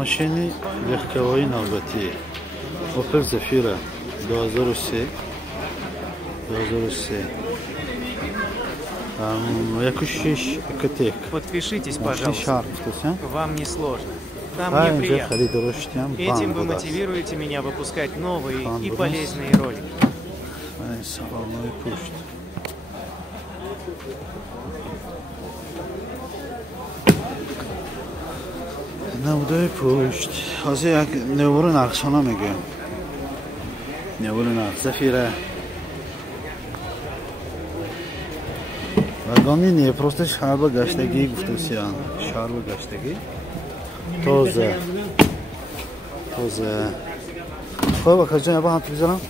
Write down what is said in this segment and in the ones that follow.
ماشین لحکه‌های نوبتی اوپل زفیره 2003 1.6 КТ. Подпишитесь, пожалуйста. Вам не сложно. Там мне приятно. Этим вы мотивируете меня выпускать новые и полезные ролики. نودای پشت حاضر یک نور نقشانه میگه نور نقش زفیره وگانی نیه پروسته شربه گشتگی گفته سیان شربه گشتگی توزه خب بکر جان یبا هم تو بزنم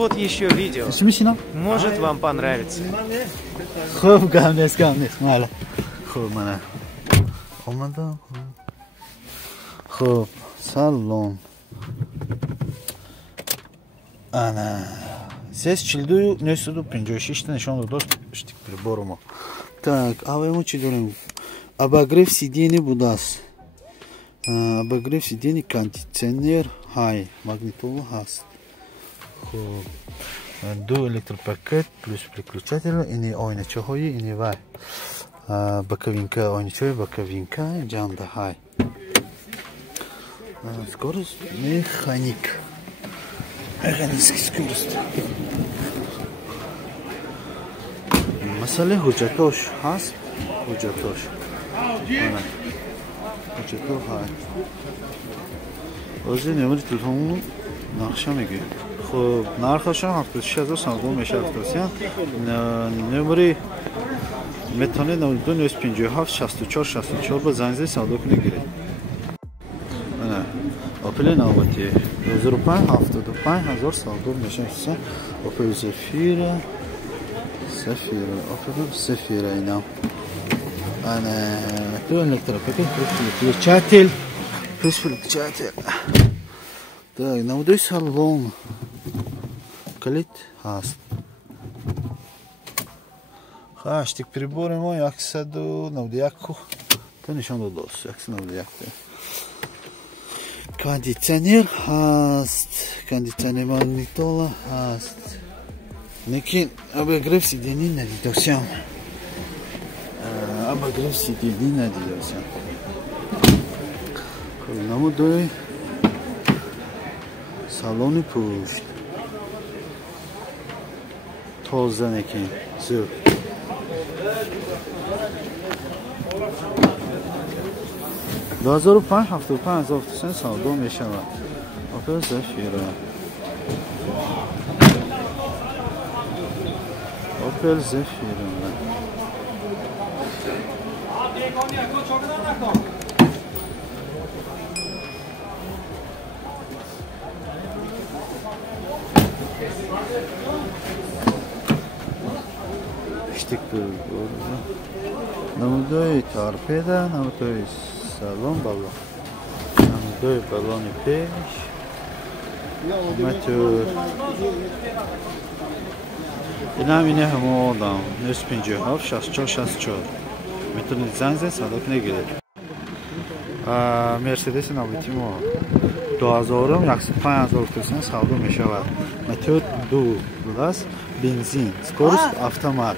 Вот еще видео. Может вам понравится. خب گم نیست مالا خب منه اومدم خب سلام انا 342 نشان داشت прибору ما так а мы что делаем обогрев сидений будас обогрев сидений кондиционер хай магнитола хаст خب دو электропакет плюс переключатель ini oynachoyi ini var боковинка oynachoy боковинка janda hay скорость механический скорость مسئله حجتاش هست حجتاش های از این نمیر تلفون نقشه میگه خب نرخش هم 76,000 سالگون میشه افتاسیان نمری میتونه 92 957 64 با زنزه صادق نگیره اپل نوبتی 2005 75,000 سالگون میشه افتاسیان اپل زفیره سفيرة هنا أنا تو الكتروباكيت بروفيل تشاتل так نودي салон клит هست хаштик приборы мой 191 то нишон дод 191 кондиционер هست кондиционер магнитола هست लेकिन обогрев сидений надеялся. Обогрев сидений надеялся. Нам дой салоны пусть. Тоза некен. Зу. Дозору 5,000 салдо мешава. Опять зафира. Opel Zephyr İşte Namudoi torpeda, namudoi salon balon. Namudoi baloni peş. Motor. اینه همه آدم نرس 57 64 میتونید زنگ صادق نگیرید مرسدس نوبتی ما 2000 105,000 تومان صادق میشود موتور دو است بنزین скорость автомат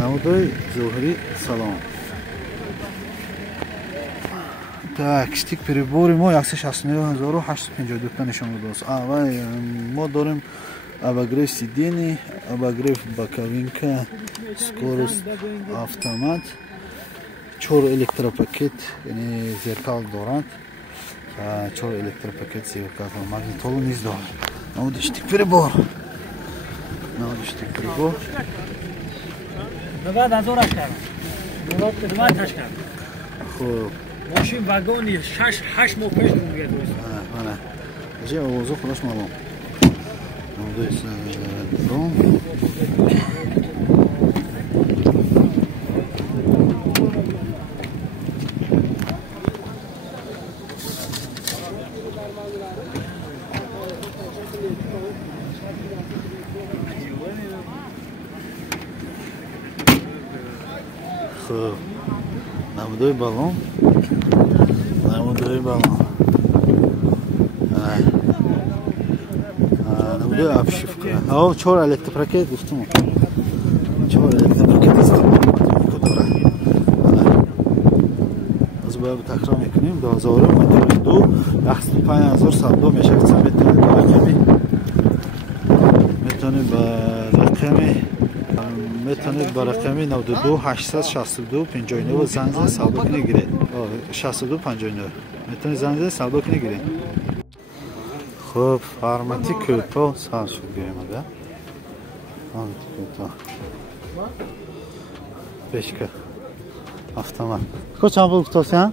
نمودای ظهری سلام Так, штик приборы мо 169,852 нишон дод. Мы дорим обогрев сидений, обогрев боковинка, скорость автомат, 4 электропакет, яни зеркал дорад, 4 электропакет зеркал, магнитолу низ дорад. Намуд штик прибор. بعد از اون رفتم. مراد خدمت داشتم. خب ماشین واگونی 6-8 ماه پیش میگه دوست. نه. جای اوضاع خودش معلوم. دوست برام. خب نمودای بالون نمودای بالون نمودای ابشیفکا آه 4 الکتروپاکت گفتم 4 الکتروپاکت است باید تکرار میکنیم 2022 15000 سودا میشه میتونید با رقمی 92 862 59 زنگ زنید سودا کنید گیرید 62 59 میتونید زنگ زنید سودا کنید گیرید خب فرمتی کوتا سر شد گیریم اگر بشکه автомат. Сколько чам был кто ся?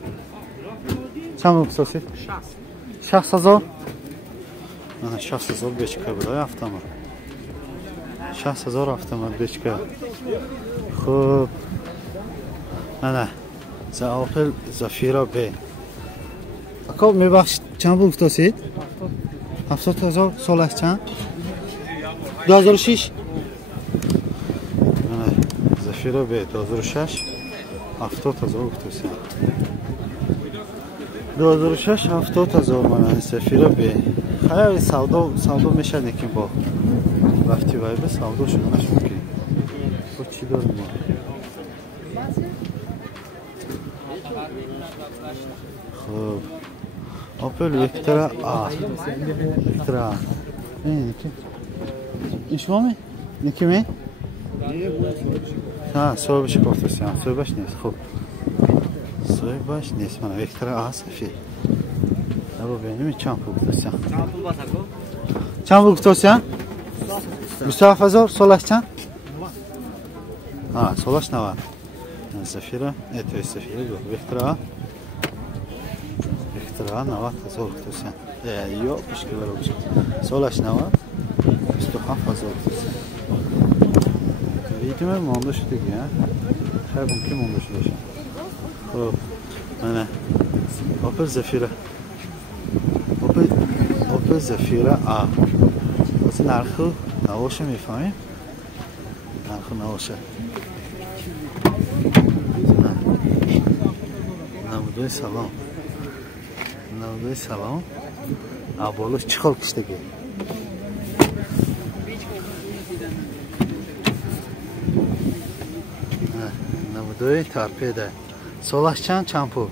Чам был кто ся? 60000. Ana 60000 bechka bo'ladi avtomat. 60000 avtomat bechka. Xo'p. Mana Opel Zafira B. Aka mebaxsh cham был кто ся? 70000 so'lash cham? 2006. Mana Zafira B 2006. 70000 گفتم 2006 70000 من سفیره به خیلی سودا میشه نکیم با وقتی وای به سودا شده نشون که با چی داریم ما خب اپل وکترا آ وکترا این شما می؟ نکی می؟ ها صاحبش گفتم صاحبش نیست خب صاحبش نیست من وکترا آسفی نبا ببینیم چند پول گفتم چند پول گفتم 27000 سالش چند ها سالش 90 سفیره اتوی سفیره وکترا 90000 گفتم یا پشکی برو سالش 90 27000 Видимо, манда шуде ки, хай мумкин манда шуда бошад. Хоб, мана Opel Zafira. Opel Zafira A. Вазе нарху навоша мефаҳмем? Нарху навоша. Намудои салом. Намудои салом. А болош чӣ хол киштаги? Namudoi torpeda. Solash chand pul?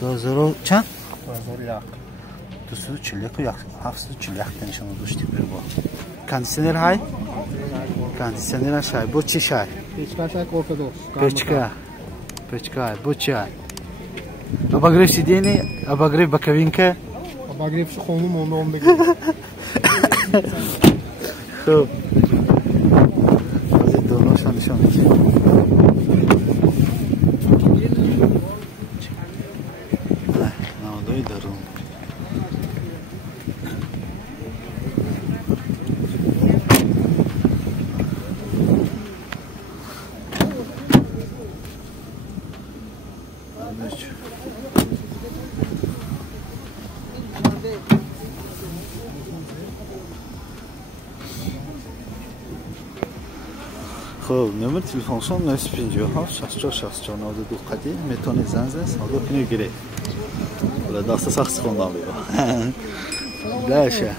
2000 chand? 240 740 nishon do'shtik bir bor. Konditsioner hay? Konditsioner shay. Bu chi shay? Pechka shay korkadosh. Pechka. Bu chi? Обогрев сидений, обогрев боковинка. Обогрев шхону мондомдagi. Xo'p. Nişan. Navdoi darum. خب نمبر تلفنشون 957 64 92 قدیم میتونی زنگ زنید سودا کنید گیرید ولی دست سخت خوندم بیو باشه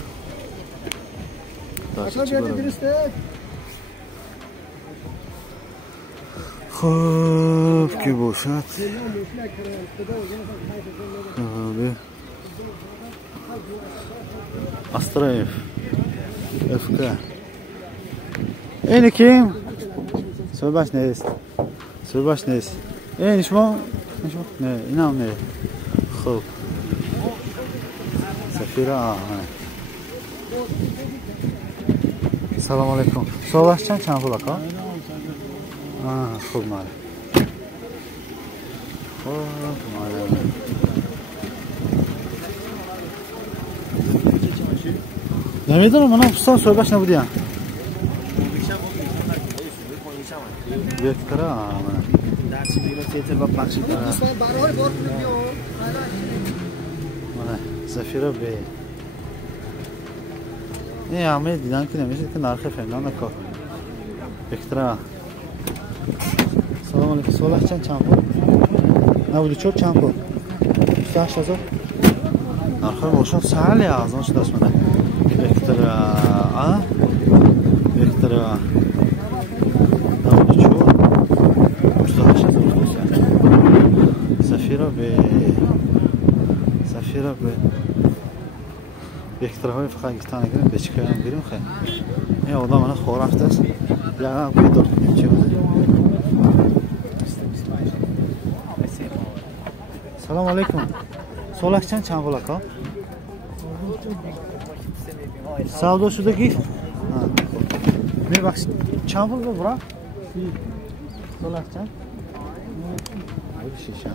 خب کی باشد استرایف افکا اینی کیم صبحش نیست این شما نه اینم نه خوب سفیره سلام علیکم صبحش چند پول آقا خوب ماله نمیدونم منم پستان صبحش نبودیم Vektra ama. Dersi bir rotator bak şimdi. Mana Zafira B. Ne ama didan ki neyse ki narxı falan da ko. Vektra. Салом алейкум. Солахчан чанд пул? 94 чанд пул? 28000. Нархи бошон сали арзон шудааст мана. Вектора А. Вектора 94 28000. Safira Б. Safira Б. Вектораҳои фақат гифтан нагирем, бечикаам гирем хай. Ин одам ана хор рафтааст. Ягам пайдо кунем чи буда. Салом алейкум. Солахчан чанд пул ака? Savdo şurada git. Ne bak çan pul bu bura? Solakçan. Bu şişe.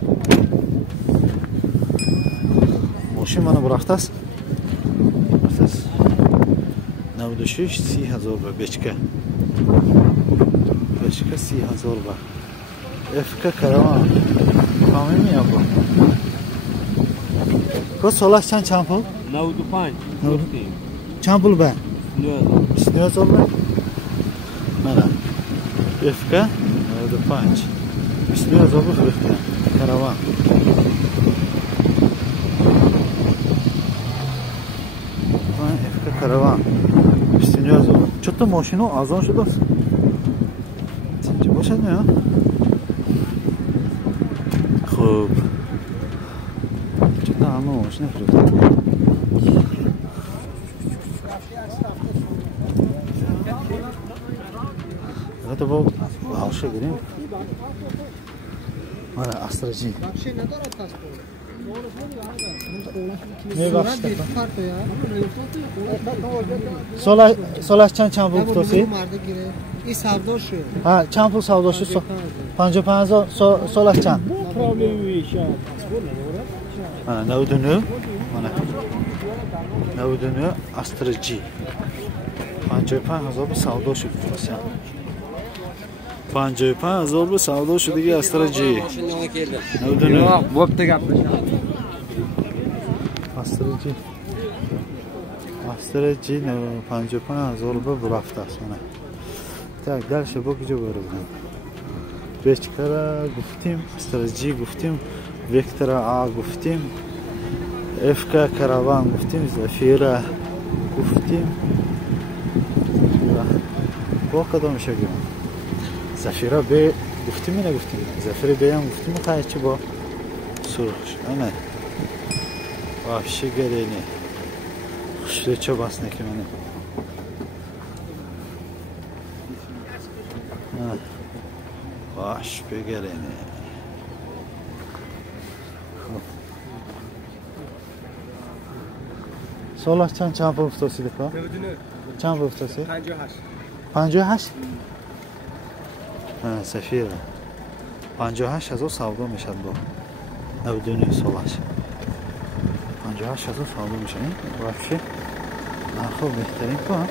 Moşin bana bıraktas. Bıraktas. Navduşuş 3000 ba bechka. Bechka 3000 ba. FK karavan. Tamam ya bu. Ko solakçan çan pul? 95. چند پول به؟ 29,000 به؟ نه افکا 95 29,000 بفرستم کاروان افکا کاروان 29,000 چطور ماشینو آزان شده است؟ چه باشد نه؟ خوب چطور همه ماشین فرستم تو با هاوشه گیریم مالا استرجی سالش چند پول توسی؟ این سودا شو ها چند پول سودا شو 55,000 سالش چند؟ مالا 99 مالا 99 استرجی 55,000 سودا شد توسی 55,000 به سودا شد دیگه استرجی Yo'q, bo'pti gaplashamiz. استرجی 55,000 به رفته است نه tak dalsze boki جو بردم بچکرا گفتیم استرجی گفتیم وکتورا آ گفتیم افکا کاروان گفتیم زفیرا گفتیم با کدام شگیم زفیرا به گفتیم نه گفتیم زفیر به هم گفتیم خواهی چی با سرخش نه وافشی گرینی خوشی چه باس نکیمنه باش بگرینی سالش چند پول افتاسی دکا؟ چند پول افتاسی؟ 58 58 سفیره 58,000 سودا میشد با نودونی سالش 58,000 سودا میشه وافشه نخو بهترین کن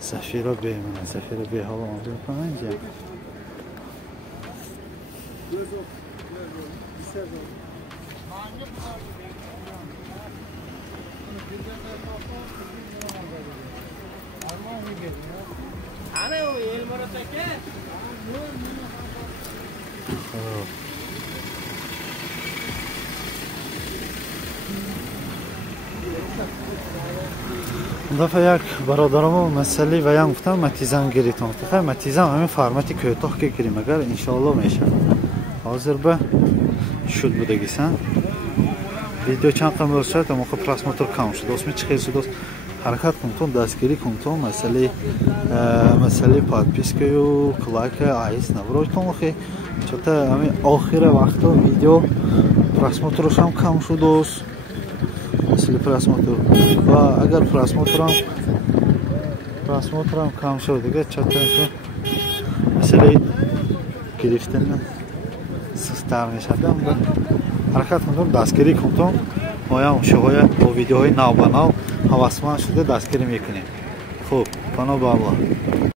سفیره بمونه سفیره به حالا آمده بکنم اینجا دفعه یک برادرمو مسئله و یا گفتم متیزم گریتم خیلی متیزم همین فرمتی کوتاه که گیریم اگر انشالله میشه حاضر به شد بودگیسن ویدیو چند قم شد تا موقع پراسموتر کم شد دوست می چخیر شد دوست حرکت کنتون دستگیری کنتون مسئله پادپیسکه و کلاک آیس نبرویتون خیلی چطور همین آخر وقتا ویدیو پراسموترش هم کم شد دوست مثل پراسموتر و اگر پراسموتر هم کم شد دیگه چطور مثل گرفتن سستر میشد حرکت کنتم دستگیری کنتم ما شوهای با ویدیوهای نو به نو حواسمند شده دستگیری میکنیم خوب پناه به الله